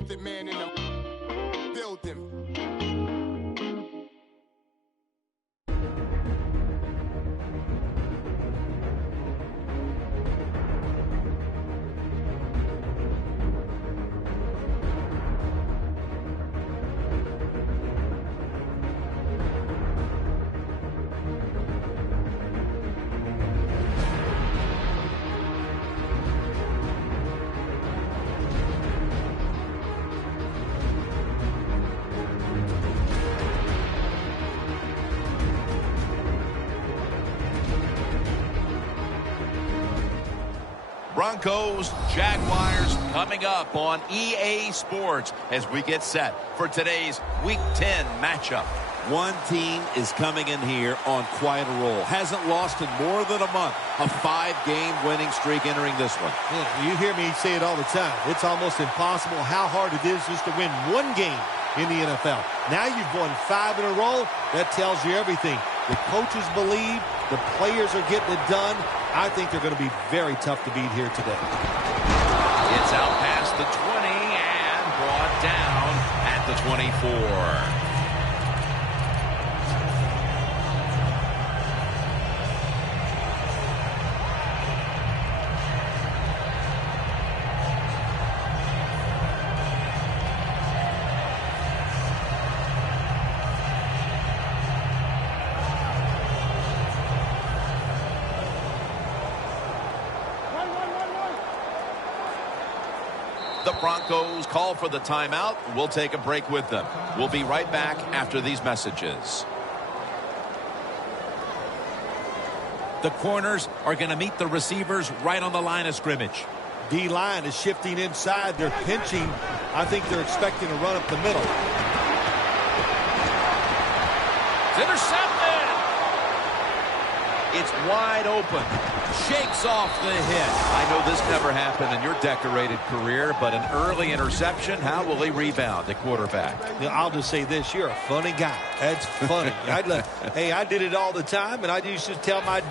Method Man in the building. Broncos, Jaguars coming up on EA Sports as we get set for today's Week 10 matchup. One team is coming in here on quite a roll. Hasn't lost in more than a month. A 5-game winning streak entering this one. Yeah, you hear me say it all the time. It's almost impossible how hard it is just to win one game in the NFL. Now you've won 5 in a row. That tells you everything. The coaches believe. The players are getting it done. I think they're going to be very tough to beat here today. It's out past the 20 and brought down at the 24. The Broncos call for the timeout. We'll take a break with them. We'll be right back after these messages. The corners are going to meet the receivers right on the line of scrimmage. D-line is shifting inside. They're pinching. I think they're expecting to run up the middle. It's intercepted. It's wide open. Shakes off the hit. I know this never happened in your decorated career, but an early interception. How will he rebound at quarterback? I'll just say this. You're a funny guy. That's funny. Hey, I did it all the time, and I used to tell my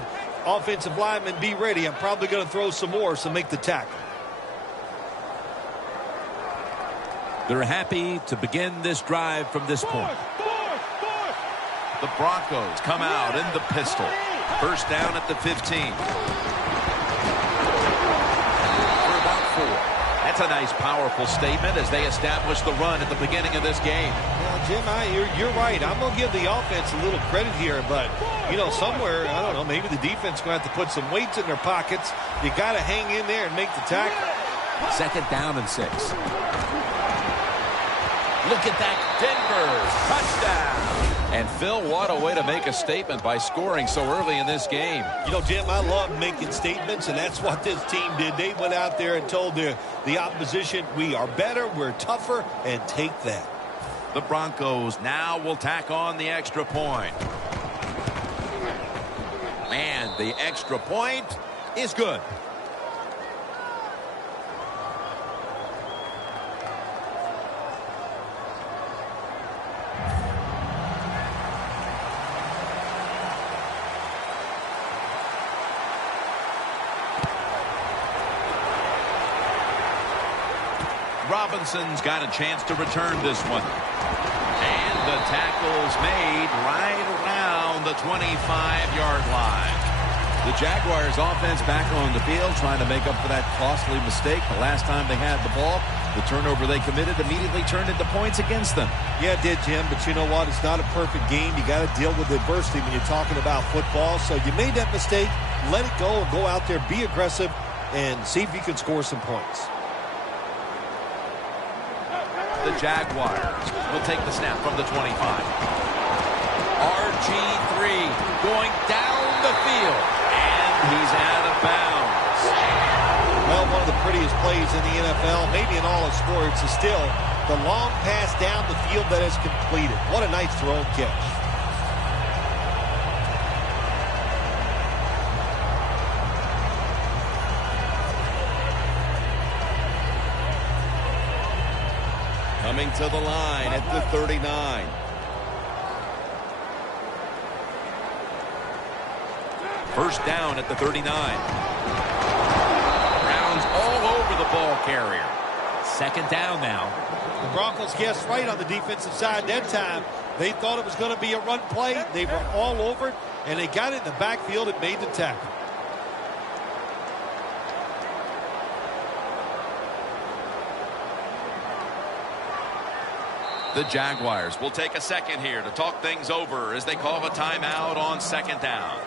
offensive linemen, be ready. I'm probably going to throw some more, so make the tackle. They're happy to begin this drive from this point. The Broncos come out in the pistol. First down at the 15. For about 4. That's a nice, powerful statement as they establish the run at the beginning of this game. Well, Jim, you're right. I'm going to give the offense a little credit here, but, you know, somewhere, I don't know, maybe the defense is going to have to put some weights in their pockets. You got to hang in there and make the tackle. Second down and 6. Look at that. Denver touchdown. And Phil, what a way to make a statement by scoring so early in this game. You know, Jim, I love making statements, and that's what this team did. They went out there and told the opposition, we are better, we're tougher, and take that. The Broncos now will tack on the extra point. And the extra point is good. Robinson's got a chance to return this one. And the tackle's made right around the 25-yard line. The Jaguars offense back on the field trying to make up for that costly mistake. The last time they had the ball, the turnover they committed immediately turned into points against them. Yeah, it did, Jim, but you know what? It's not a perfect game. You got to deal with adversity when you're talking about football. So you made that mistake, let it go, and go out there, be aggressive, and see if you can score some points. The Jaguars will take the snap from the 25. RG3 going down the field, and he's out of bounds. Well, one of the prettiest plays in the NFL, maybe in all of sports, is still the long pass down the field that is completed. What a nice throw and catch. Coming to the line at the 39. First down at the 39. Browns all over the ball carrier. Second down now. The Broncos guessed right on the defensive side that time. They thought it was going to be a run play. They were all over it, and they got it in the backfield and made the tackle. The Jaguars will take a second here to talk things over as they call a timeout on second down.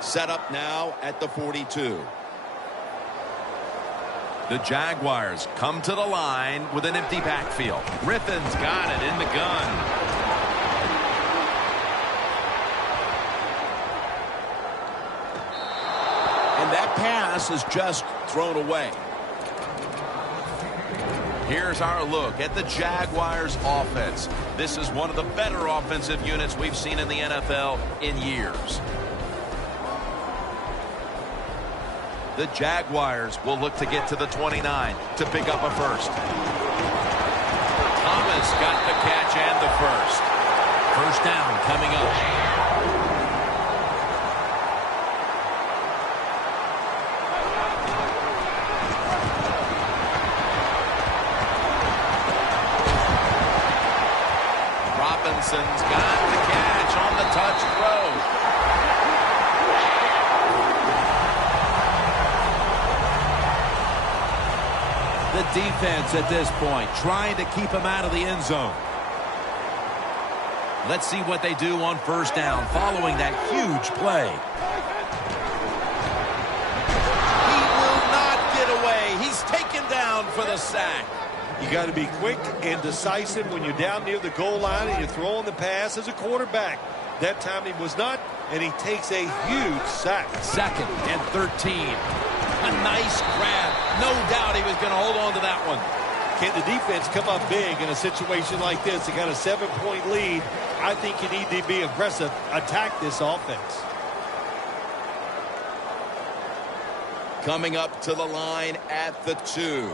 Set up now at the 42. The Jaguars come to the line with an empty backfield. Griffin's got it in the gun. That pass is just thrown away. Here's our look at the Jaguars offense. This is one of the better offensive units we've seen in the NFL in years. The Jaguars will look to get to the 29 to pick up a first. Thomas got the catch and the first. First down coming up. Robinson's got the catch on the touch throw. The defense at this point trying to keep him out of the end zone. Let's see what they do on first down following that huge play. He will not get away. He's taken down for the sack. You got to be quick and decisive when you're down near the goal line and you're throwing the pass as a quarterback. That time he was not, and he takes a huge sack. Second and 13. A nice grab. No doubt he was going to hold on to that one. Can the defense come up big in a situation like this? They got a 7-point lead. I think you need to be aggressive. Attack this offense. Coming up to the line at the 2.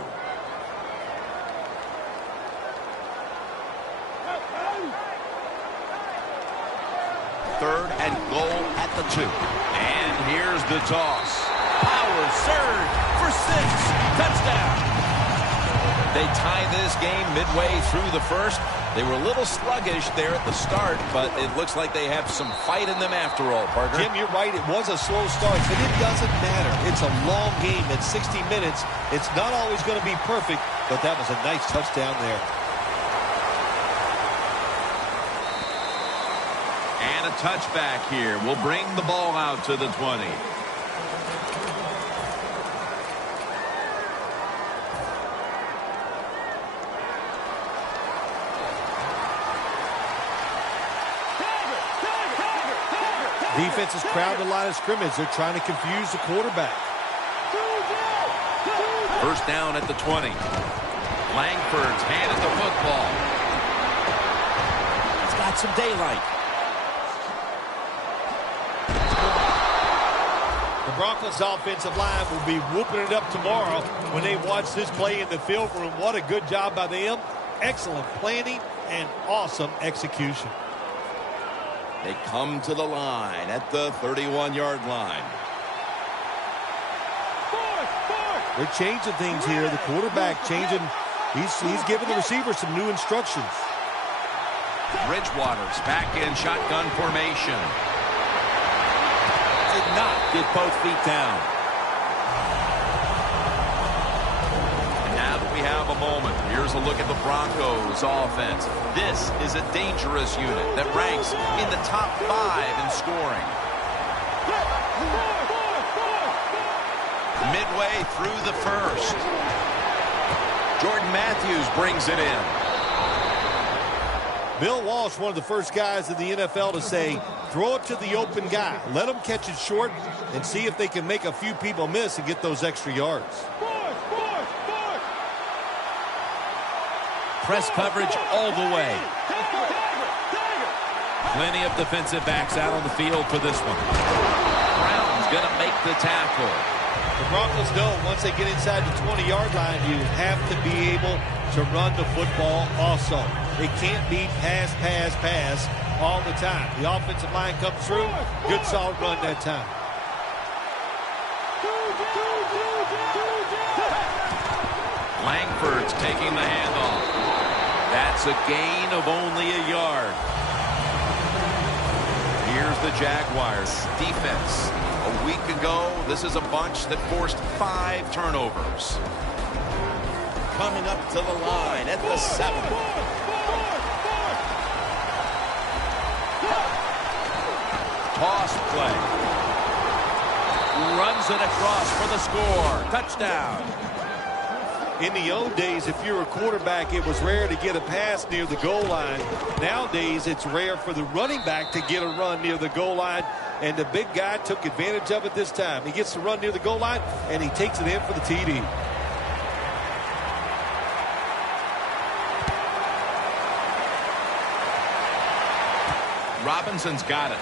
Third and goal at the 2. And here's the toss. Power surge for 6. Touchdown. They tie this game midway through the first. They were a little sluggish there at the start, but it looks like they have some fight in them after all, partner. Jim, you're right. It was a slow start, but it doesn't matter. It's a long game at 60 minutes. It's not always going to be perfect, but that was a nice touchdown there. And a touchback here will bring the ball out to the 20. Defense is crowding the line of scrimmage. They're trying to confuse the quarterback. First down at the 20. Langford's handed the football. He's got some daylight. The Broncos offensive line will be whooping it up tomorrow when they watch this play in the film room. What a good job by them. Excellent planning and awesome execution. They come to the line at the 31-yard line. They're changing things here. The quarterback changing. He's giving the receiver some new instructions. Bridgewater's back in shotgun formation. Did not get both feet down. And now that we have a moment, here's a look at the Broncos offense. This is a dangerous unit that ranks in the top 5 in scoring. Midway through the first. Jordan Matthews brings it in. Bill Walsh, one of the first guys in the NFL to say, throw it to the open guy. Let them catch it short and see if they can make a few people miss and get those extra yards. Press coverage all the way. Plenty of defensive backs out on the field for this one. Brown's going to make the tackle. The Broncos know once they get inside the 20-yard line, you have to be able to run the football also. It can't be pass, pass, pass. all the time. The offensive line comes through. Good solid run that time. Langford's taking the handoff. That's a gain of only a yard. Here's the Jaguars defense. A week ago, this is a bunch that forced 5 turnovers. Coming up to the line at the 7. Toss play. Runs it across for the score. Touchdown. In the old days, if you're a quarterback, it was rare to get a pass near the goal line. Nowadays, it's rare for the running back to get a run near the goal line, and the big guy took advantage of it this time. He gets to run near the goal line, and he takes it in for the TD. Robinson's got it.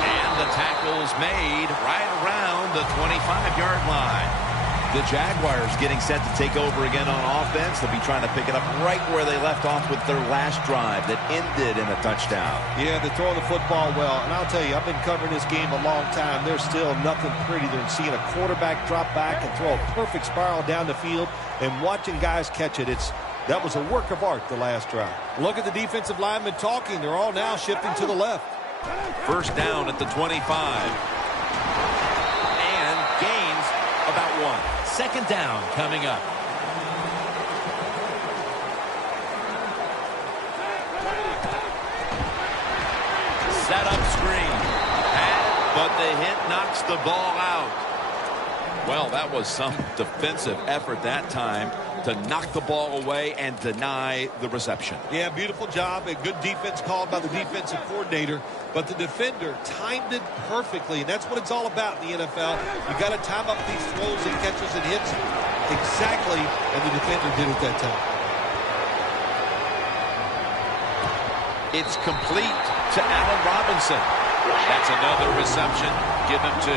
And the tackle's made right around the 25-yard line. The Jaguars getting set to take over again on offense. They'll be trying to pick it up right where they left off with their last drive that ended in a touchdown. Yeah, they're throwing the football well. And I'll tell you, I've been covering this game a long time. There's still nothing prettier than seeing a quarterback drop back and throw a perfect spiral down the field and watching guys catch it. That was a work of art the last drive. Look at the defensive linemen talking. They're all now shifting to the left. First down at the 25. And gains about 1. Second down coming up. Set up screen. But the hit knocks the ball out. Well, that was some defensive effort that time to knock the ball away and deny the reception. Yeah, beautiful job. A good defense called by the defensive coordinator. But the defender timed it perfectly, and that's what it's all about in the NFL. You got to time up these throws and catches and hits exactly, and the defender did it that time. It's complete to Allen Robinson. That's another reception. Give him 2.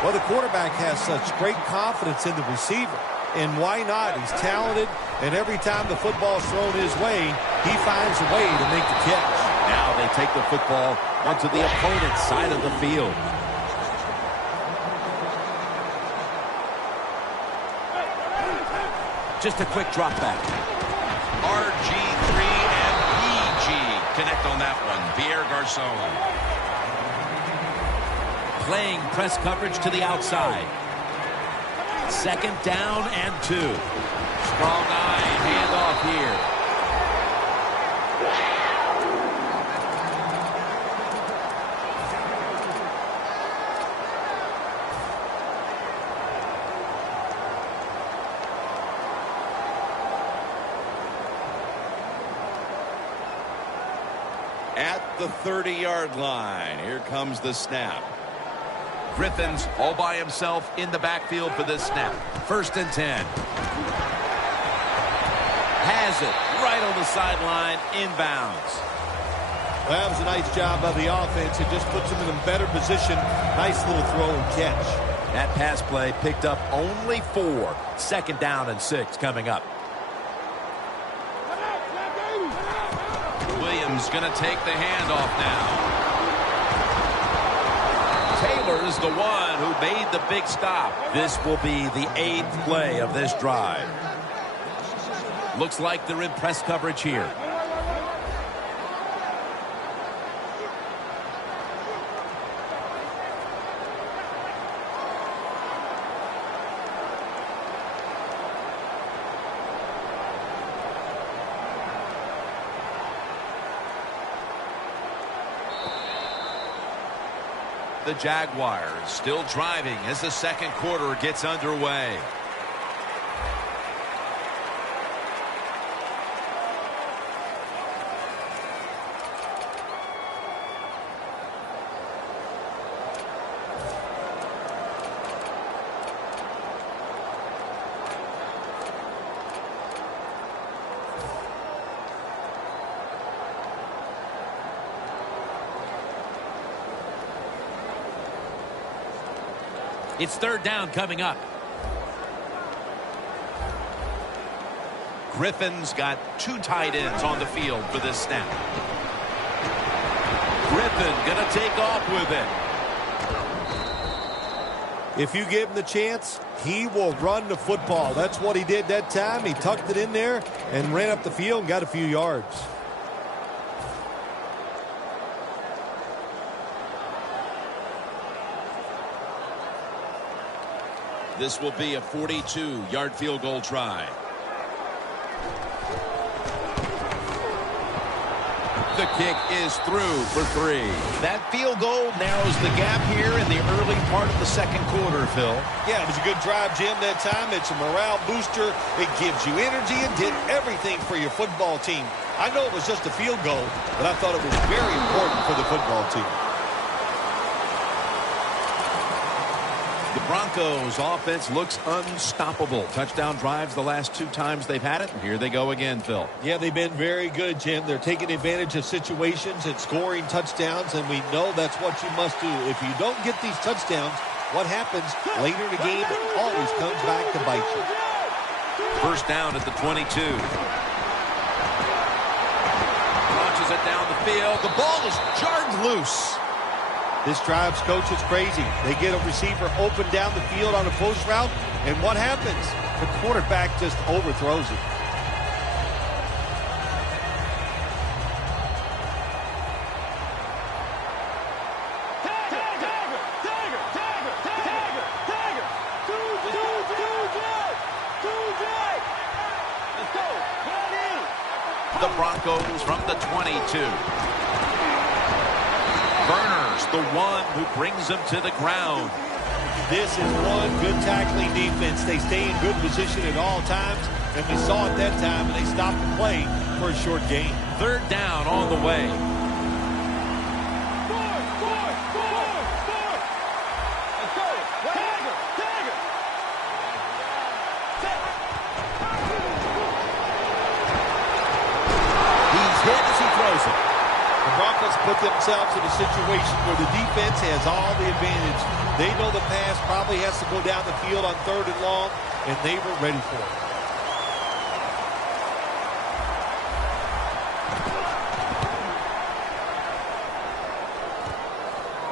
Well, the quarterback has such great confidence in the receiver. And why not? He's talented, and every time the football's thrown his way, he finds a way to make the catch. Now they take the football onto the opponent's side of the field. Just a quick drop back. RG3 and PG connect on that one. Pierre Garçon. Playing press coverage to the outside. Second down and 2. Strong eye handoff here. At the 30-yard line, here comes the snap. Griffin's all by himself in the backfield for this snap. First and 10. Has it right on the sideline, inbounds. Well, that was a nice job by the offense. It just puts them in a better position. Nice little throw and catch. That pass play picked up only 4. Second down and 6 coming up. Williams going to take the handoff now. Taylor's the one who made the big stop. This will be the 8th play of this drive. Looks like they're in press coverage here. The Jaguars still driving as the second quarter gets underway. It's third down coming up. Griffin's got 2 tight ends on the field for this snap. Griffin going to take off with it. If you give him the chance, he will run the football. That's what he did that time. He tucked it in there and ran up the field and got a few yards. This will be a 42-yard field goal try. The kick is through for 3. That field goal narrows the gap here in the early part of the second quarter, Phil. Yeah, it was a good drive, Jim, that time. It's a morale booster. It gives you energy and did everything for your football team. I know it was just a field goal, but I thought it was very important for the football team. The Broncos offense looks unstoppable. Touchdown drives the last 2 times they've had it. And here they go again, Phil. Yeah, they've been very good, Jim. They're taking advantage of situations and scoring touchdowns, and we know that's what you must do. If you don't get these touchdowns, what happens later in the game, it always comes back to bite you. First down at the 22. Launches it down the field. The ball is jarred loose. This drive's coach is crazy. They get a receiver open down the field on a post route, and what happens? The quarterback just overthrows it. The Broncos from the 22. Burner's the one who brings them to the ground. This is one good tackling defense. They stay in good position at all times, and we saw it that time, and they stopped the play for a short gain. Third down on the way. He's hit as he throws it. The Broncos put themselves in a situation where the defense has all the advantage. They know the pass probably has to go down the field on 3rd and long, and they were ready for it.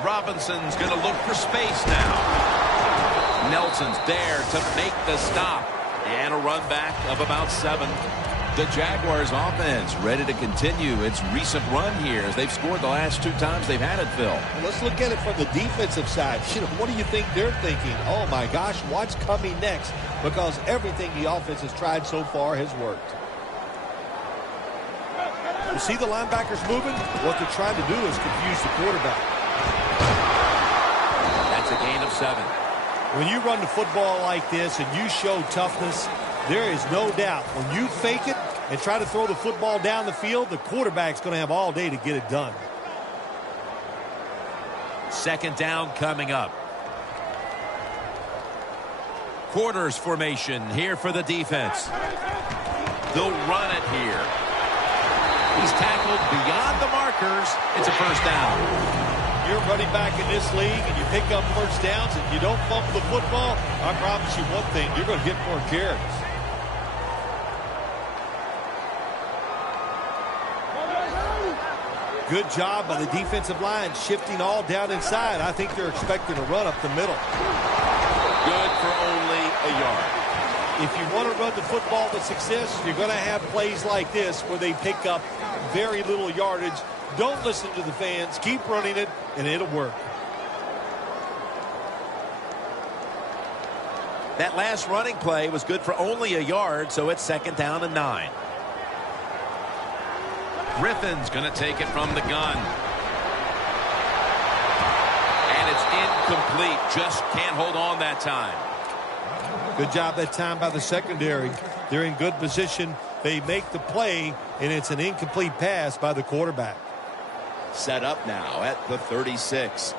Robinson's going to look for space now. Nelson's there to make the stop. And a run back of about 7. The Jaguars offense ready to continue its recent run here as they've scored the last 2 times they've had it, Phil. Well, let's look at it from the defensive side. What do you think they're thinking? Oh, my gosh, what's coming next? Because everything the offense has tried so far has worked. You see the linebackers moving? What they're trying to do is confuse the quarterback. That's a gain of 7. When you run the football like this and you show toughness, there is no doubt when you fake it and try to throw the football down the field, the quarterback's going to have all day to get it done. Second down coming up. Quarters formation here for the defense. They'll run it here. He's tackled beyond the markers. It's a first down. You're running back in this league and you pick up first downs and you don't fumble the football, I promise you one thing, you're going to get more carries. Good job by the defensive line shifting all down inside. I think they're expecting a run up the middle. Good for only a yard. If you want to run the football with success, you're going to have plays like this where they pick up very little yardage. Don't listen to the fans. Keep running it, and it'll work. That last running play was good for only a yard, so it's second down and 9. Griffin's going to take it from the gun. And it's incomplete. Just can't hold on that time. Good job that time by the secondary. They're in good position. They make the play, and it's an incomplete pass by the quarterback. Set up now at the 36.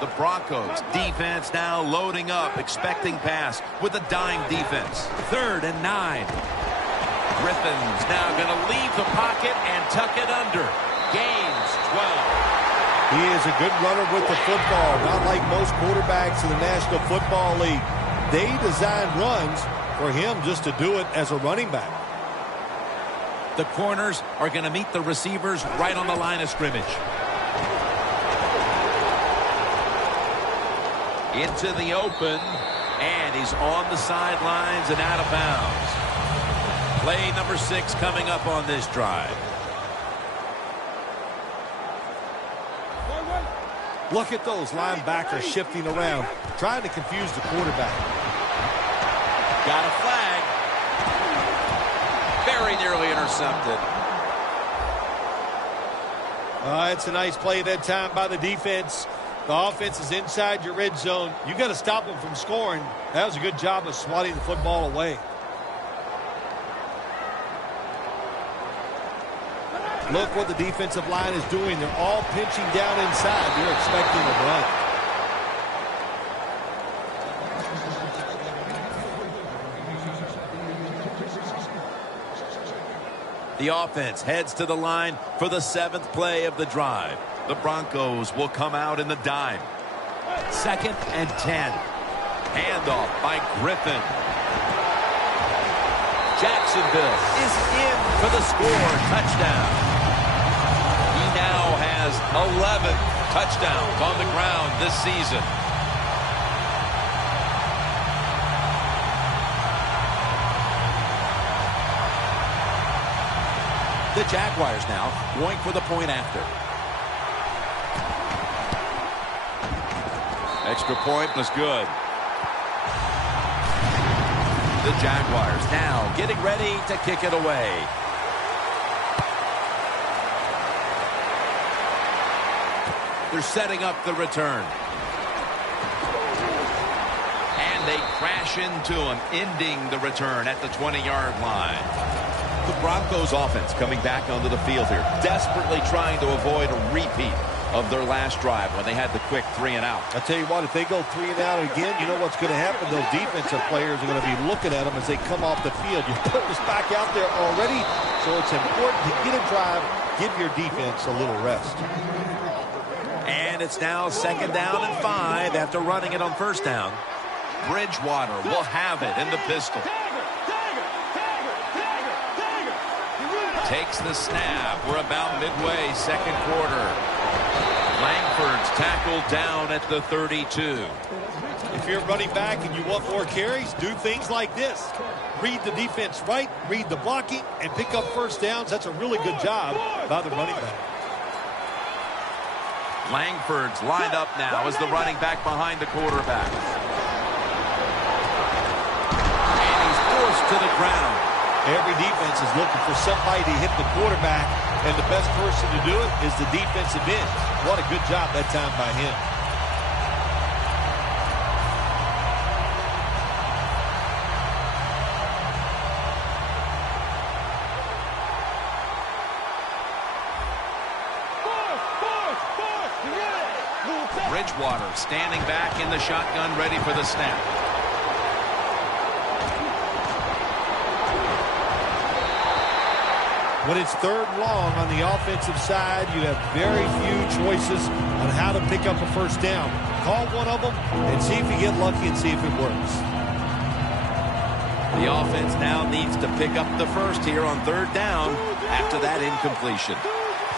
The Broncos defense now loading up, expecting pass with a dime defense. 3rd and 9. Griffin's now going to leave the pocket and tuck it under. Gains 12. He is a good runner with the football, not like most quarterbacks in the National Football League. They design runs for him just to do it as a running back. The corners are going to meet the receivers right on the line of scrimmage. Into the open, and he's on the sidelines and out of bounds. Play number 6 coming up on this drive. Look at those linebackers shifting around, trying to confuse the quarterback. Got a flag. Very nearly intercepted. It's a nice play that time by the defense. The offense is inside your red zone. You got to stop them from scoring. That was a good job of swatting the football away. Look what the defensive line is doing. They're all pinching down inside. You're expecting a run. The offense heads to the line for the 7th play of the drive. The Broncos will come out in the dime. 2nd and 10. Handoff by Griffin. Jacksonville is in for the score. Touchdown. He now has 11 touchdowns on the ground this season. The Jaguars now going for the point after. Extra point was good. The Jaguars now getting ready to kick it away. They're setting up the return. And they crash into him, ending the return at the 20-yard line. The Broncos offense coming back onto the field here, desperately trying to avoid a repeat of their last drive when they had the quick 3 and out. I tell you what, if they go 3 and out again, you know what's going to happen? Those defensive players are going to be looking at them as they come off the field. You put this back out there already, so it's important to get a drive, give your defense a little rest. And it's now 2nd down and 5 after running it on 1st down. Bridgewater will have it in the pistol. Takes the snap. We're about midway, 2nd quarter. Langford's tackled down at the 32. If you're running back and you want more carries, do things like this. Read the defense right, read the blocking, and pick up 1st downs. That's a really good job by the running back. Langford's lined up now as the running back behind the quarterback. And he's forced to the ground. Every defense is looking for somebody to hit the quarterback, and the best person to do it is the defensive end. What a good job that time by him. Bridgewater standing back in the shotgun, ready for the snap. When it's 3rd and long on the offensive side, you have very few choices on how to pick up a 1st down. Call one of them and see if you get lucky and see if it works. The offense now needs to pick up the 1st here on 3rd down after that incompletion.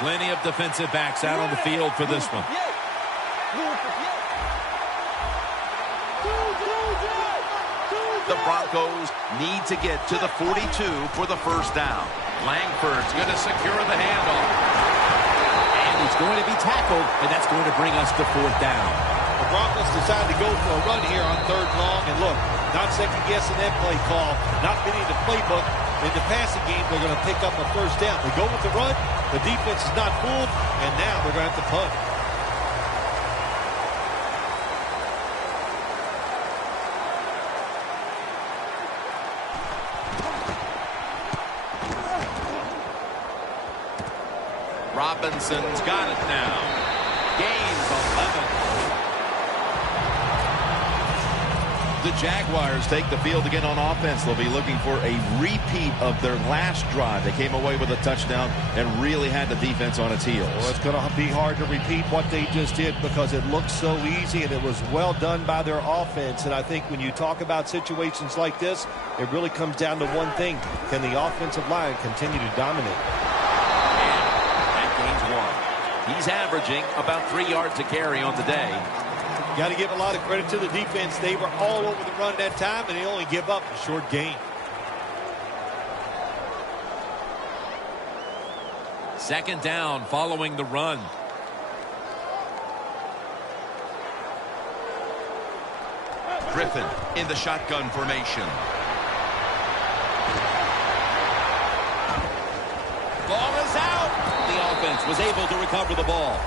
Plenty of defensive backs out on the field for this one. The Broncos need to get to the 42 for the 1st down. Langford's going to secure the handoff. And he's going to be tackled, and that's going to bring us to 4th down. The Broncos decide to go for a run here on 3rd and long. And look, not second-guessing that play call, not fitting the playbook. In the passing game, they're going to pick up a 1st down. They go with the run, the defense is not fooled, and now they're going to have to punt. Robinson's got it now. Gains 11. The Jaguars take the field again on offense. They'll be looking for a repeat of their last drive. They came away with a touchdown and really had the defense on its heels. Well, it's going to be hard to repeat what they just did because it looked so easy and it was well done by their offense. And I think when you talk about situations like this, it really comes down to one thing. Can the offensive line continue to dominate? And that gains 1. He's averaging about 3 yards a carry on the day. Got to give a lot of credit to the defense. They were all over the run that time, and they only give up a short gain. Second down following the run. Griffin in the shotgun formation. Ball is out. The offense was able to recover the ball.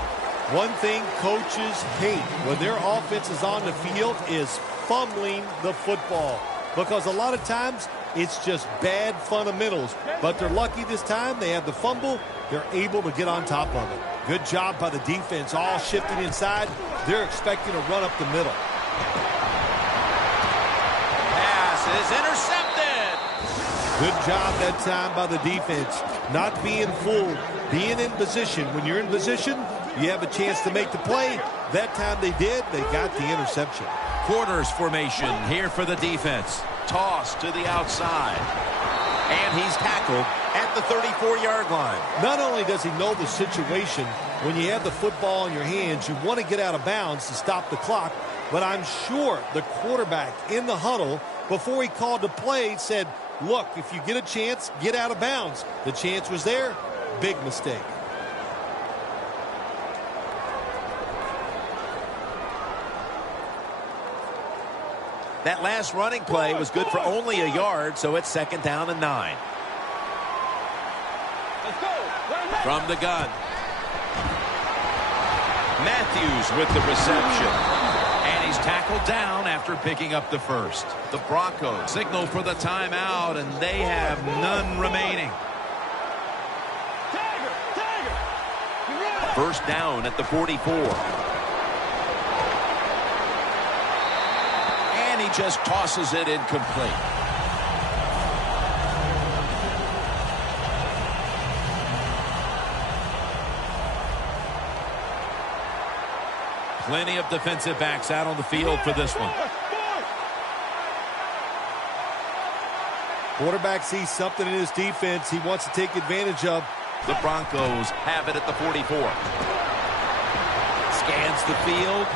One thing coaches hate when their offense is on the field is fumbling the football. Because a lot of times it's just bad fundamentals. But they're lucky this time. They have the fumble. They're able to get on top of it. Good job by the defense. All shifting inside. They're expecting to run up the middle. Pass is intercepted. Good job that time by the defense. Not being fooled. Being in position. When you're in position, you have a chance to make the play. That time they did. They got the interception. Quarters formation here for the defense. Toss to the outside. And he's tackled at the 34-yard line. Not only does he know the situation, when you have the football in your hands, you want to get out of bounds to stop the clock. But I'm sure the quarterback in the huddle, before he called the play, said, look, if you get a chance, get out of bounds. The chance was there. Big mistake. That last running play was good for only a yard, so it's second down and 9. From the gun. Matthews with the reception. And he's tackled down after picking up the first. The Broncos signal for the timeout, and they have none remaining. First down at the 44. And he just tosses it incomplete. Plenty of defensive backs out on the field for this one. Quarterback sees something in his defense he wants to take advantage of. The Broncos have it at the 44. Scans the field,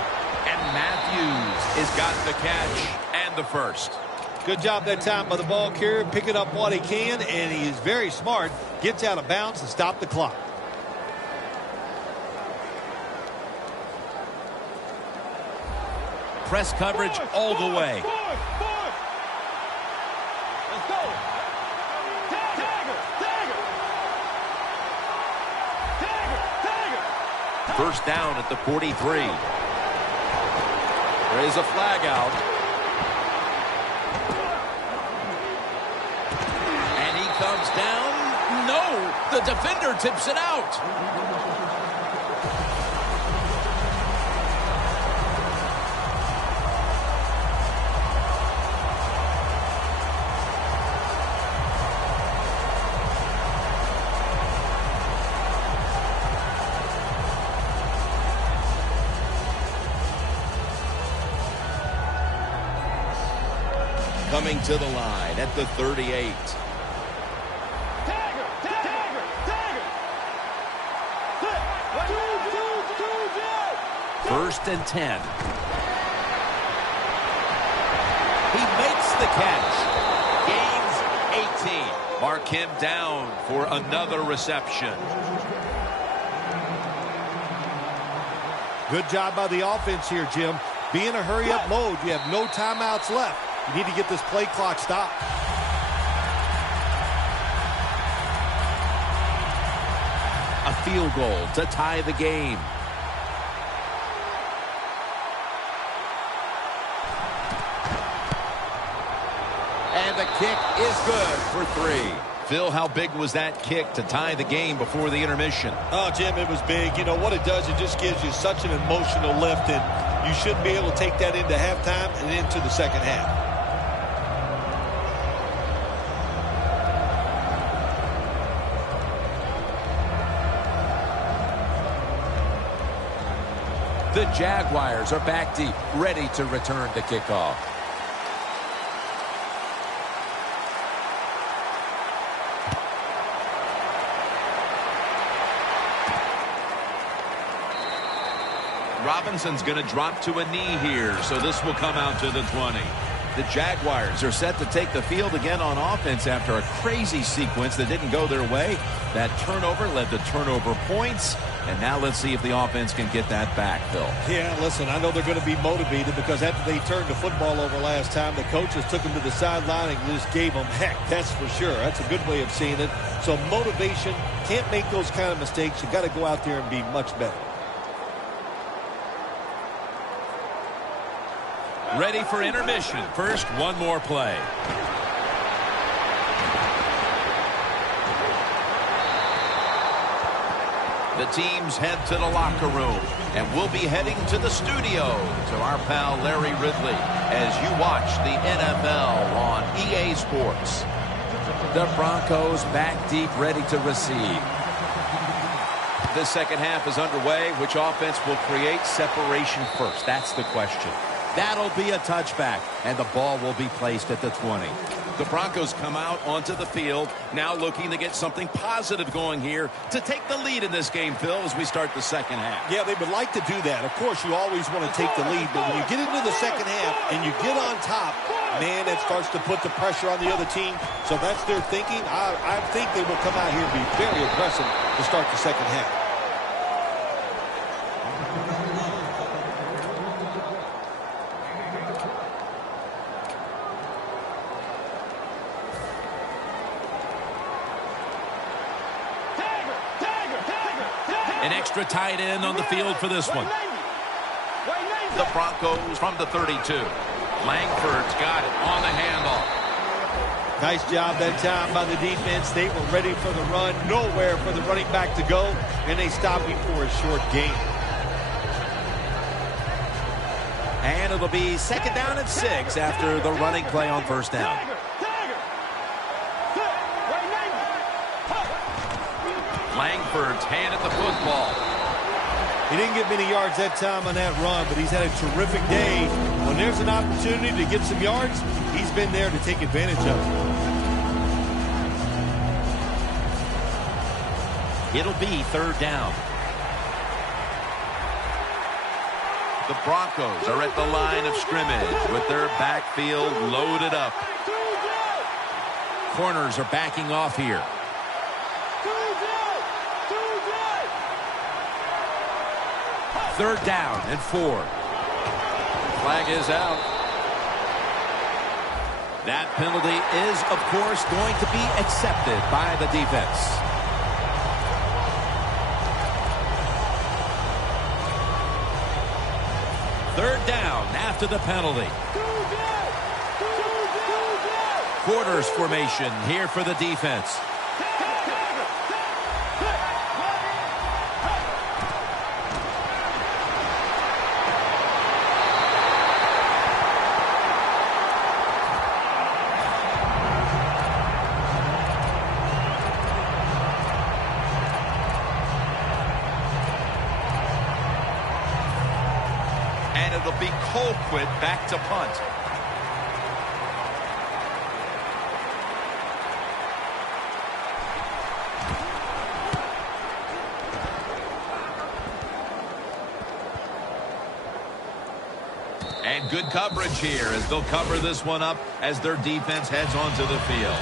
and Matthews has got the catch and the first. Good job that time by the ball carrier, picking up what he can, and he is very smart. Gets out of bounds and stop the clock. Press coverage all the way. Let's go. First down at the 43. There is a flag out. And he comes down. No, the defender tips it out. Coming to the line at the 38. First and 10. He makes the catch. Gains 18. Mark him down for another reception. Good job by the offense here, Jim. Be in a hurry-up mode. You have no timeouts left. You need to get this play clock stopped. A field goal to tie the game. And the kick is good for 3. Phil, how big was that kick to tie the game before the intermission? Oh, Jim, it was big. You know what it does? It just gives you such an emotional lift. And You should be able to take that into halftime and into the second half. The Jaguars are back deep, ready to return the kickoff. Robinson's going to drop to a knee here, so this will come out to the 20. The Jaguars are set to take the field again on offense after a crazy sequence that didn't go their way. That turnover led to turnover points, and now let's see if the offense can get that back, Phil. Yeah, listen, I know they're going to be motivated because after they turned the football over last time, the coaches took them to the sideline and just gave them heck, that's for sure. That's a good way of seeing it. So motivation, can't make those kind of mistakes. You got to go out there and be much better. Ready for intermission. First, one more play. The teams head to the locker room, and we'll be heading to the studio to our pal Larry Ridley as you watch the NFL on EA Sports. The Broncos back deep, ready to receive. The second half is underway. Which offense will create separation first? That's the question. That'll be a touchback, and the ball will be placed at the 20. The Broncos come out onto the field, now looking to get something positive going here to take the lead in this game, Phil, as we start the second half. Yeah, they would like to do that. Of course, you always want to take the lead, but when you get into the second half and you get on top, man, that starts to put the pressure on the other team. So that's their thinking. I think they will come out here and be very aggressive to start the second half. An extra tight end on the field for this one. The Broncos from the 32. Langford's got it on the handoff. Nice job that time by the defense. They were ready for the run. Nowhere for the running back to go. And they stopped him for a short gain. And it'll be second down and 6 after the running play on first down. Langford's handed the football. He didn't get many yards that time on that run, but he's had a terrific day. When there's an opportunity to get some yards, he's been there to take advantage of it. It'll be third down. The Broncos are at the line of scrimmage with their backfield loaded up. Corners are backing off here. Third down and 4. Flag is out. That penalty is, of course, going to be accepted by the defense. Third down after the penalty. Quarters formation here for the defense. It'll be Colquitt back to punt. And good coverage here as they'll cover this one up as their defense heads onto the field.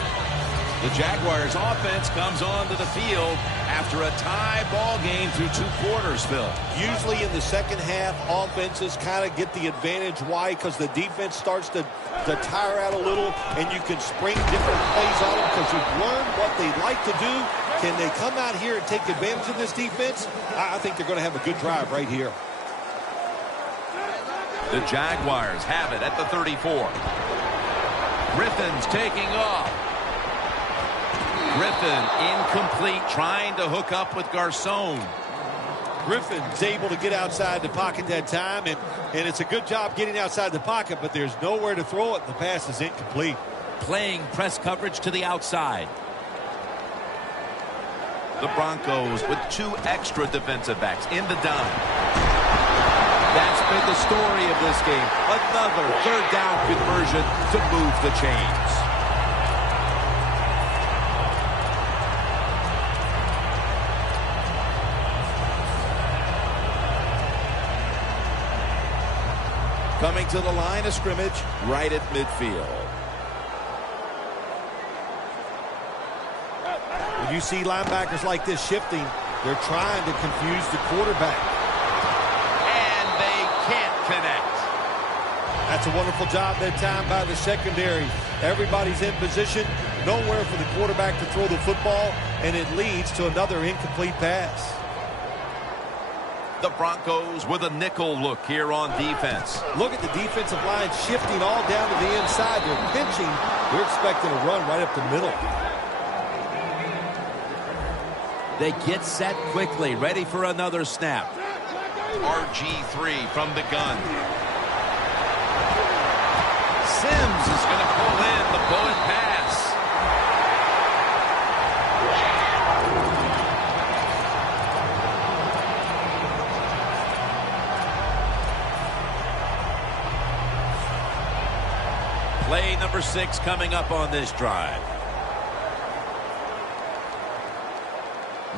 The Jaguars offense comes onto the field after a tie ball game through 2 quarters, Phil. Usually in the second half, offenses kind of get the advantage. Why? Because the defense starts to tire out a little, and you can spring different plays on them because you've learned what they like to do. Can they come out here and take advantage of this defense? I think they're going to have a good drive right here. The Jaguars have it at the 34. Griffin's taking off. Griffin incomplete, trying to hook up with Garcon. Griffin's able to get outside the pocket that time, and it's a good job getting outside the pocket, but there's nowhere to throw it. The pass is incomplete. Playing press coverage to the outside. The Broncos with 2 extra defensive backs in the dime. That's been the story of this game. Another third down conversion to move the chains. Coming to the line of scrimmage right at midfield. When you see linebackers like this shifting, they're trying to confuse the quarterback. And they can't connect. That's a wonderful job that time by the secondary. Everybody's in position, nowhere for the quarterback to throw the football, and it leads to another incomplete pass. The Broncos with a nickel look here on defense. Look at the defensive line shifting all down to the inside. They're pinching. They're expecting a run right up the middle. They get set quickly, ready for another snap. RG3 from the gun. Sims is going to pull in the bullet pass. Play number 6 coming up on this drive.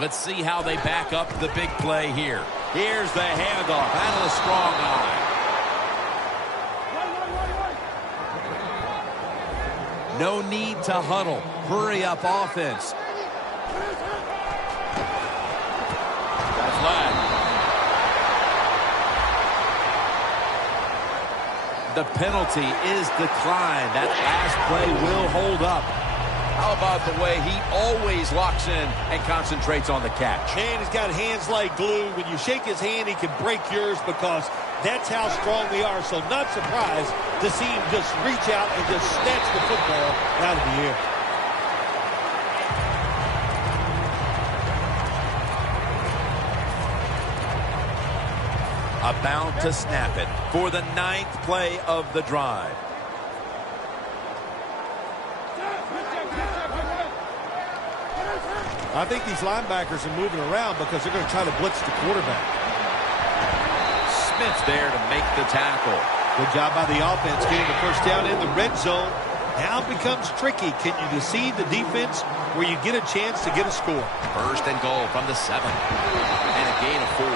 Let's see how they back up the big play here. Here's the handoff. That is a strong eye. No need to huddle. Hurry up offense. Flag. The penalty is declined. That last play will hold up. How about the way he always locks in and concentrates on the catch? And he's got hands like glue. When you shake his hand, he can break yours because that's how strong they are. So not surprised to see him just reach out and just snatch the football out of the air. About to snap it for the 9th play of the drive. I think these linebackers are moving around because they're going to try to blitz the quarterback. Smith there to make the tackle. Good job by the offense getting the first down in the red zone. Now it becomes tricky. Can you deceive the defense where you get a chance to get a score? First and goal from the 7. And a gain of 4.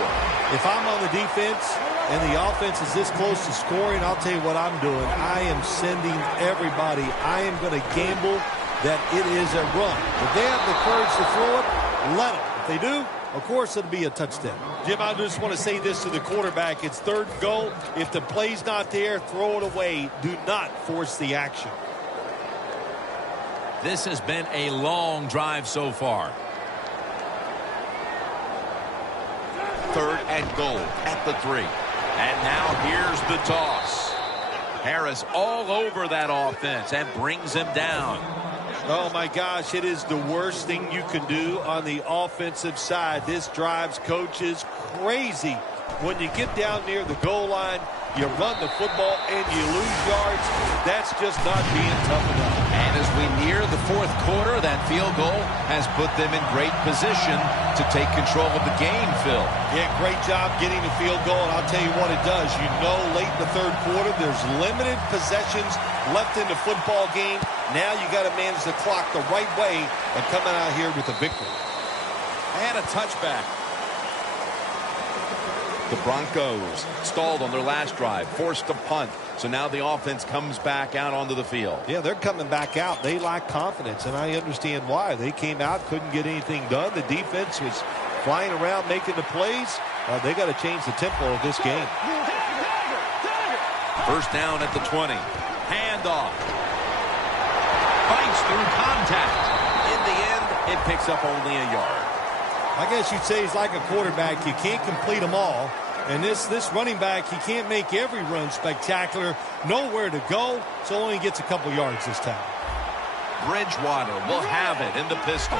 If I'm on the defense and the offense is this close to scoring, I'll tell you what I'm doing. I am sending everybody. I am going to gamble that it is a run. If they have the courage to throw it, let them. If they do, of course it'll be a touchdown. Jim, I just want to say this to the quarterback. It's 3rd and goal. If the play's not there, throw it away. Do not force the action. This has been a long drive so far. 3rd and goal at the 3. And now here's the toss. Harris all over that offense and brings him down. Oh, my gosh, it is the worst thing you can do on the offensive side. This drives coaches crazy. When you get down near the goal line, you run the football and you lose yards. That's just not being tough enough. And as we near the 4th quarter, that field goal has put them in great position to take control of the game, Phil. Yeah, great job getting the field goal, and I'll tell you what it does. You know, late in the 3rd quarter, there's limited possessions left in the football game. Now you got to manage the clock the right way and coming out here with a victory. And a touchback. The Broncos stalled on their last drive, forced to punt. So now the offense comes back out onto the field. Yeah, they're coming back out. They lack confidence, and I understand why. They came out, couldn't get anything done. The defense was flying around making the plays. They got to change the tempo of this game. First down at the 20. Handoff. Fights through contact. In the end, it picks up only a yard. I guess you'd say he's like a quarterback. You can't complete them all. And this running back, he can't make every run spectacular. Nowhere to go, so only gets a couple yards this time. Bridgewater will have it in the pistol.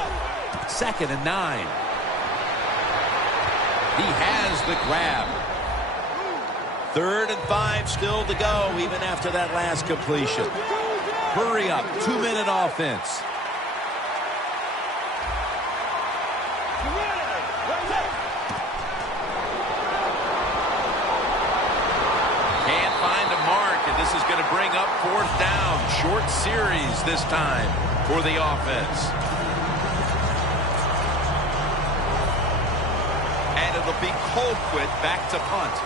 2nd and 9. He has the grab. 3rd and 5 still to go, even after that last completion. Hurry up, 2-minute offense. Can't find a mark, and this is going to bring up 4th down. Short series this time for the offense. And it'll be Colquitt back to punt.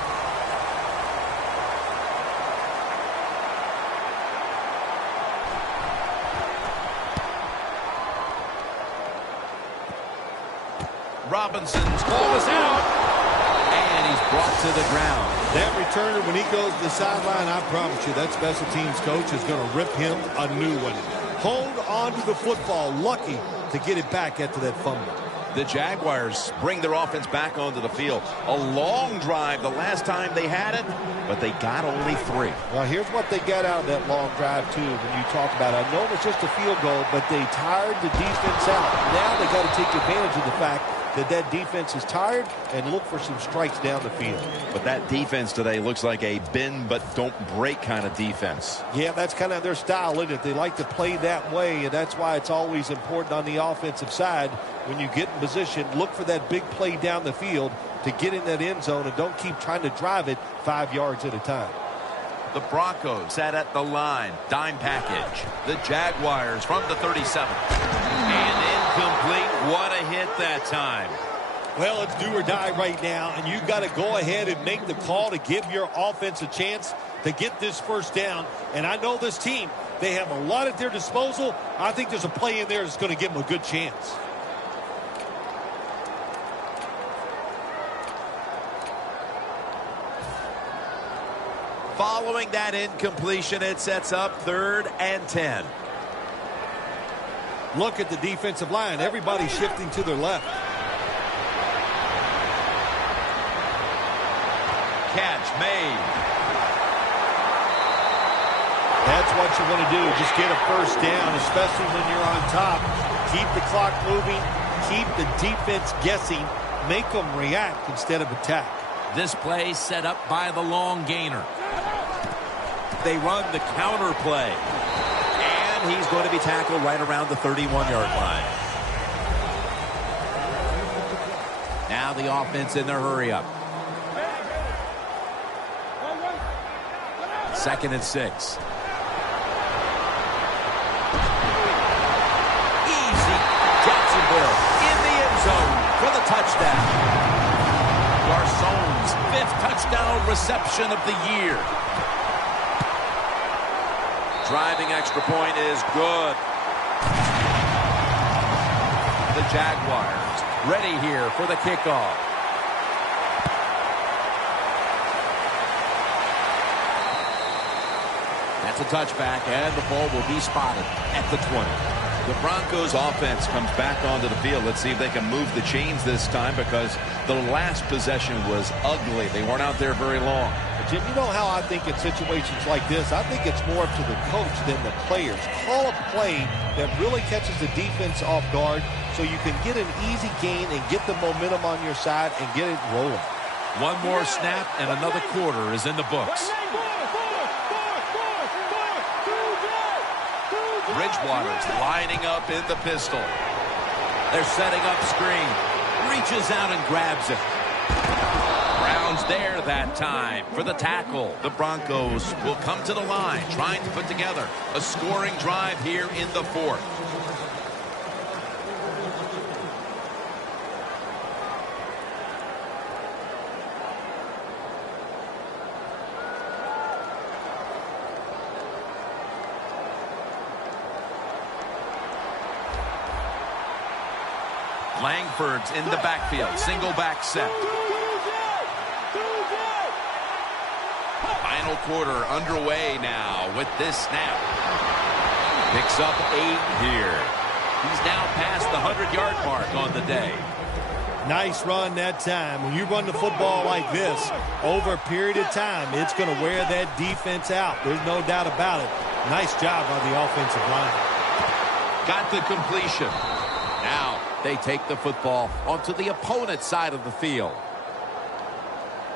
Robinson's ball is out, and he's brought to the ground. That returner, when he goes to the sideline, I promise you, that special teams coach is going to rip him a new one. Hold on to the football, lucky to get it back after that fumble. The Jaguars bring their offense back onto the field. A long drive the last time they had it, but they got only 3. Well, here's what they got out of that long drive, too, when you talk about it. I know it's just a field goal, but they tired the defense out. Now they got to take advantage of the fact that defense is tired and look for some strikes down the field. But that defense today looks like a bend but don't break kind of defense. Yeah, that's kind of their style, isn't it? They like to play that way, and that's why it's always important on the offensive side. When you get in position, look for that big play down the field to get in that end zone, and don't keep trying to drive it 5 yards at a time. The Broncos set at the line. Dime package. The Jaguars from the 37. And incomplete. What a hit that time. Well, it's do or die right now, and you've got to go ahead and make the call to give your offense a chance to get this 1st down. And I know this team, they have a lot at their disposal. I think there's a play in there that's going to give them a good chance. Following that incompletion, it sets up 3rd and 10. Look at the defensive line. Everybody's shifting to their left. Catch made. That's what you want to do. Just get a 1st down, especially when you're on top. Keep the clock moving. Keep the defense guessing. Make them react instead of attack. This play set up by the long gainer. They run the counter play. And he's going to be tackled right around the 31-yard line. Now the offense in their hurry-up. 2nd and 6. Easy. Jacksonville in the end zone for the touchdown. Garçon's 5th touchdown reception of the year. Driving extra point is good. The Jaguars ready here for the kickoff. That's a touchback, and the ball will be spotted at the 20. The Broncos offense comes back onto the field. Let's see if they can move the chains this time, because the last possession was ugly. They weren't out there very long. Jim, you know how I think in situations like this, I think it's more up to the coach than the players. Call a play that really catches the defense off guard so you can get an easy gain and get the momentum on your side and get it rolling. One more snap, and another quarter is in the books. Bridgewater's lining up in the pistol. They're setting up screen. Reaches out and grabs it. Brown's there that time for the tackle. The Broncos will come to the line, trying to put together a scoring drive here in the 4th. Langford's in the backfield. Single back set. Final quarter underway now with this snap. Picks up 8 here. He's now past the 100-yard mark on the day. Nice run that time. When you run the football like this, over a period of time, it's going to wear that defense out. There's no doubt about it. Nice job on the offensive line. Got the completion. Now they take the football onto the opponent's side of the field.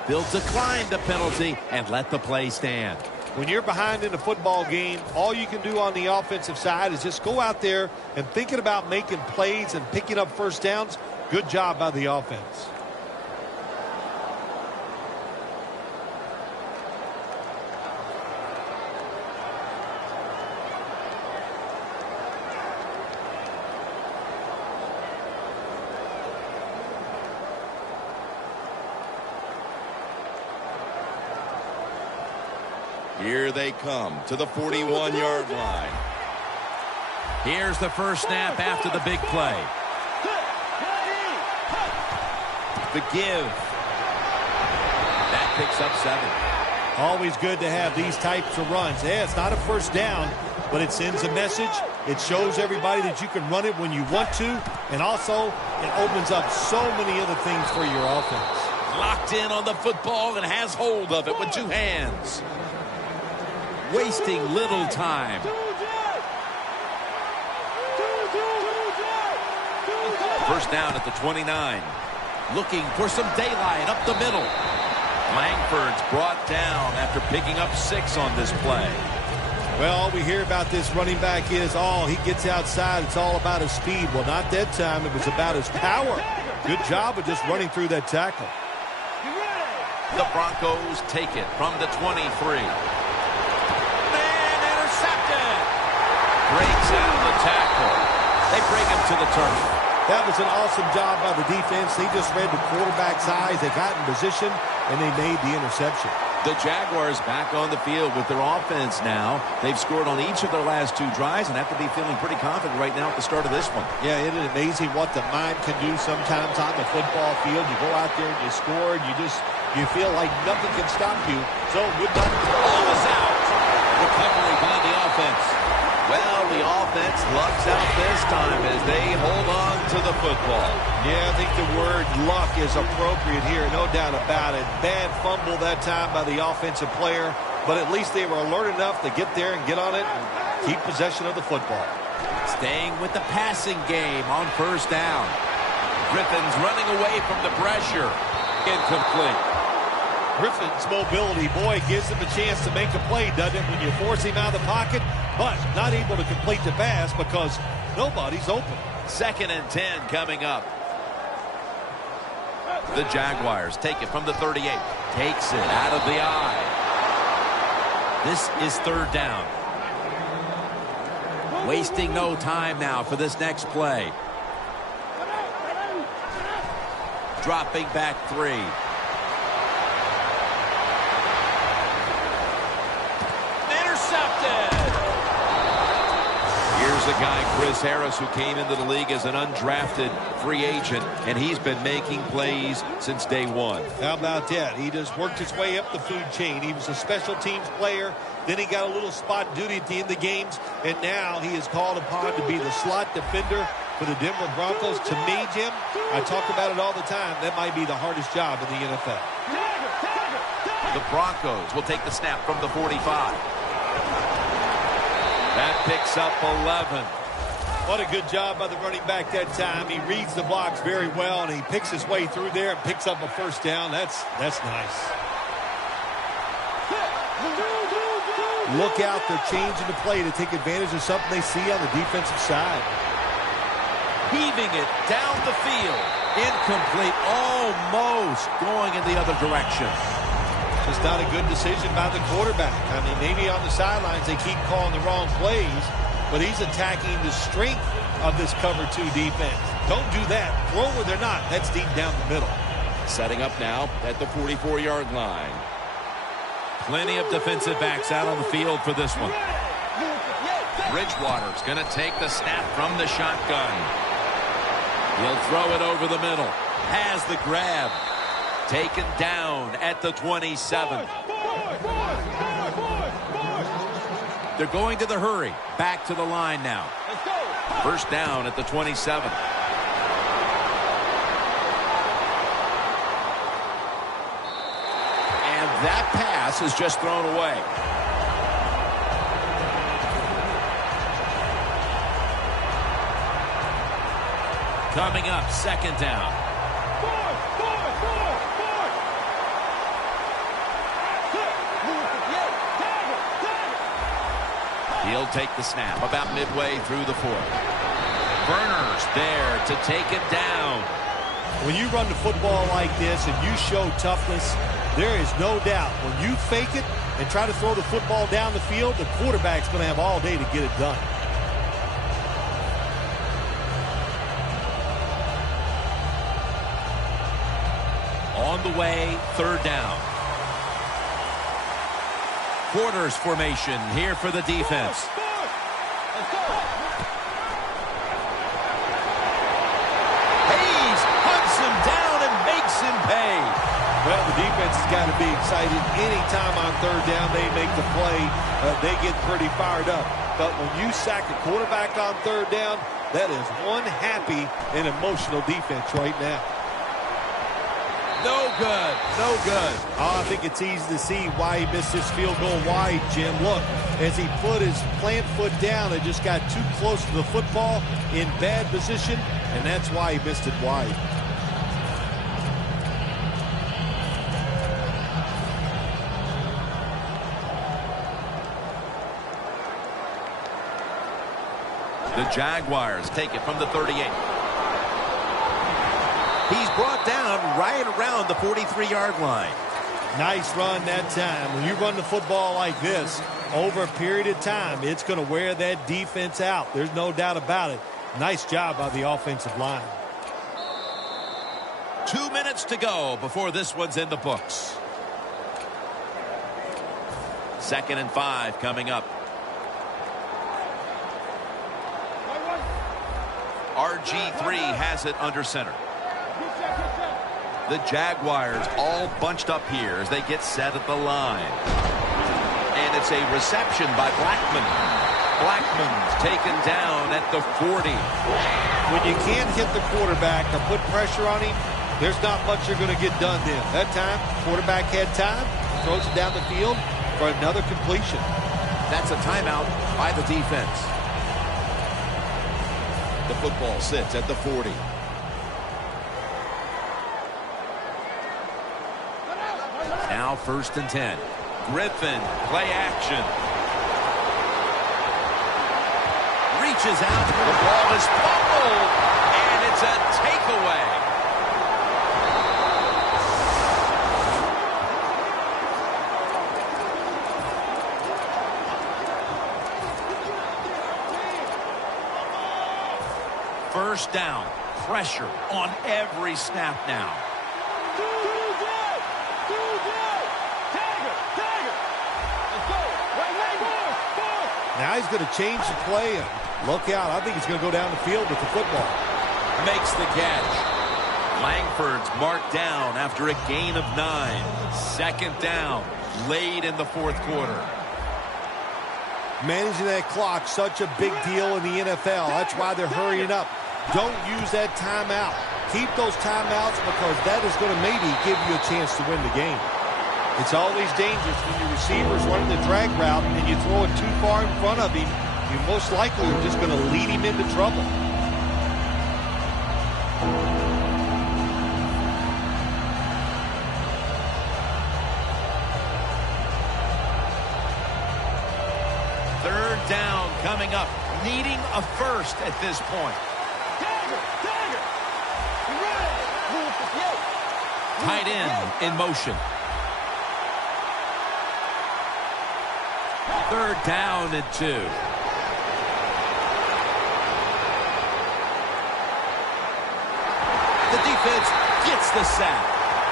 They'll decline the penalty and let the play stand. When you're behind in a football game, all you can do on the offensive side is just go out there and thinking about making plays and picking up first downs. Good job by the offense. Here they come to the 41-yard line. Here's the first snap after the big play. The give. That picks up 7. Always good to have these types of runs. Yeah, it's not a first down, but it sends a message. It shows everybody that you can run it when you want to, and also it opens up so many other things for your offense. Locked in on the football and has hold of it with 2 hands. Wasting little time. First down at the 29. Looking for some daylight up the middle. Langford's brought down after picking up 6 on this play. Well, all we hear about this running back is, oh, he gets outside. It's all about his speed. Well, not that time. It was about his power. Good job of just running through that tackle. The Broncos take it from the 23. Breaks out of the tackle. They bring him to the turf. That was an awesome job by the defense. They just read the quarterback's eyes. They got in position, and they made the interception. The Jaguars back on the field with their offense now. They've scored on each of their last 2 drives and have to be feeling pretty confident right now at the start of this one. Yeah, it is amazing what the mind can do sometimes on the football field. You go out there and you score, and you feel like nothing can stop you. So good luck. Ball is out. Recovery by the offense. Well, the offense lucks out this time as they hold on to the football. Yeah, I think the word luck is appropriate here, no doubt about it. Bad fumble that time by the offensive player, but at least they were alert enough to get there and get on it and keep possession of the football. Staying with the passing game on first down. Griffin's running away from the pressure. Incomplete. Griffin's mobility, boy, gives him a chance to make a play, doesn't it, when you force him out of the pocket, but not able to complete the pass because nobody's open. 2nd and 10 coming up. The Jaguars take it from the 38. Takes it out of the eye. This is 3rd down. Wasting no time now for this next play. Dropping back 3. Here's a guy, Chris Harris, who came into the league as an undrafted free agent, and he's been making plays since day 1. How about that? He just worked his way up the food chain. He was a special teams player. Then he got a little spot duty at the end of the games, and now he is called upon to be the slot defender for the Denver Broncos. To me, Jim, I talk about it all the time. That might be the hardest job in the NFL. The Broncos will take the snap from the 45. That picks up 11. What a good job by the running back that time. He reads the blocks very well, and he picks his way through there and picks up a first down. That's nice. Look out. They're changing the play to take advantage of something they see on the defensive side. Heaving it down the field. Incomplete. Almost going in the other direction. Just not a good decision by the quarterback. I mean, maybe on the sidelines they keep calling the wrong plays, but he's attacking the strength of this cover 2 defense. Don't do that. Throw where they're not. That's deep down the middle. Setting up now at the 44-yard line. Plenty of defensive backs out on the field for this one. Bridgewater's going to take the snap from the shotgun. He'll throw it over the middle. Has the grab. Taken down at the 27. They're going to the hurry. Back to the line now. First down at the 27. And that pass is just thrown away. Coming up, 2nd down. He'll take the snap about midway through the fourth. Burners there to take him down. When you run the football like this and you show toughness, there is no doubt when you fake it and try to throw the football down the field, the quarterback's going to have all day to get it done. On the way, third down. Quarters formation here for the defense. Hayes hunts him down and makes him pay. Well, the defense has got to be excited. Anytime on third down they make the play, they get pretty fired up. But when you sack a quarterback on third down, that is one happy and emotional defense right now. No good. No good. Oh, I think it's easy to see why he missed this field goal wide, Jim. Look, as he put his plant foot down, it just got too close to the football in bad position, and that's why he missed it wide. The Jaguars take it from the 38. He's brought down right around the 43-yard line. Nice run that time. When you run the football like this, over a period of time, it's going to wear that defense out. There's no doubt about it. Nice job by the offensive line. 2 minutes to go before this one's in the books. 2nd and 5 coming up. RG3 has it under center. The Jaguars all bunched up here as they get set at the line. And it's a reception by Blackman. Blackman's taken down at the 40. When you can't hit the quarterback or put pressure on him, there's not much you're going to get done then. That time, quarterback had time, throws it down the field for another completion. That's a timeout by the defense. The football sits at the 40. Now 1st and 10. Griffin, play action. Reaches out. The ball is fumbled. And it's a takeaway. First down. Pressure on every snap now. Now he's going to change the play and look out. I think he's going to go down the field with the football. Makes the catch. Langford's marked down after a gain of 9. 2nd down, late in the 4th quarter. Managing that clock, such a big deal in the NFL. That's why they're hurrying up. Don't use that timeout. Keep those timeouts because that is going to maybe give you a chance to win the game. It's always dangerous when your receiver's running the drag route and you throw it too far in front of him. You most likely are just going to lead him into trouble. Third down coming up, needing a first at this point. Tight end in motion. 3rd down and 2. The defense gets the sack.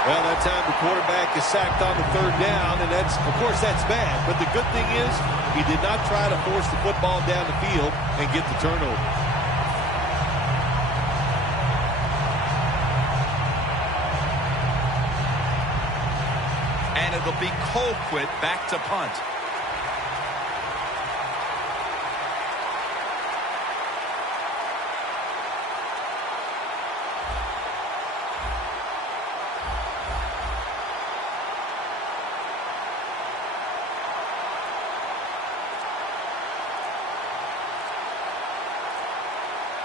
Well, that time the quarterback is sacked on the 3rd down, and that's, of course, that's bad. But the good thing is he did not try to force the football down the field and get the turnover. And it'll be Colquitt back to punt.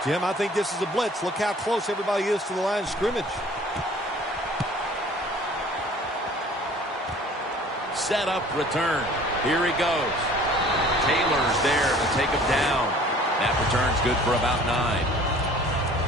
Jim, I think this is a blitz. Look how close everybody is to the line of scrimmage. Set up, return. Here he goes. Taylor's there to take him down. That return's good for about 9.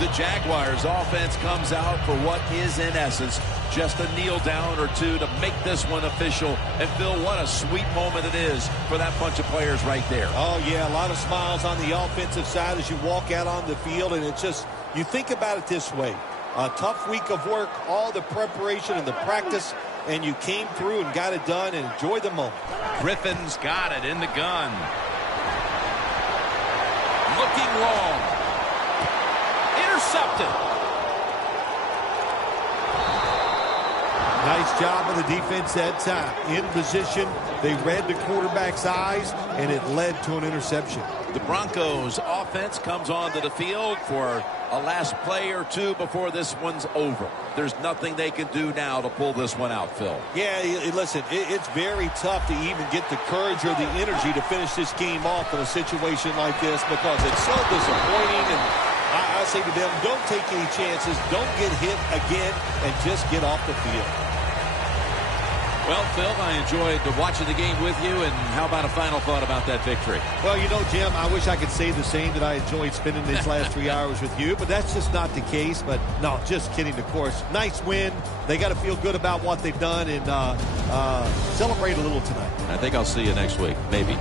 The Jaguars offense comes out for what is in essence just a kneel down or two to make this one official. And Phil, what a sweet moment it is for that bunch of players right there. Oh yeah, a lot of smiles on the offensive side as you walk out on the field, and it's just, you think about it this way. A tough week of work, all the preparation and the practice, and you came through and got it done and enjoyed the moment. Griffin's got it in the gun. Looking long. Intercepted. Nice job of the defense that time. In position, they read the quarterback's eyes, and it led to an interception. The Broncos offense comes onto the field for a last play or two before this one's over. There's nothing they can do now to pull this one out, Phil. Yeah, listen, it's very tough to even get the courage or the energy to finish this game off in a situation like this because it's so disappointing. And I say to them, don't take any chances. Don't get hit again and just get off the field. Well, Phil, I enjoyed watching the game with you, and how about a final thought about that victory? Well, you know, Jim, I wish I could say the same, that I enjoyed spending these last 3 hours with you, but that's just not the case. But, no, just kidding, of course. Nice win. They got to feel good about what they've done and celebrate a little tonight. I think I'll see you next week, maybe.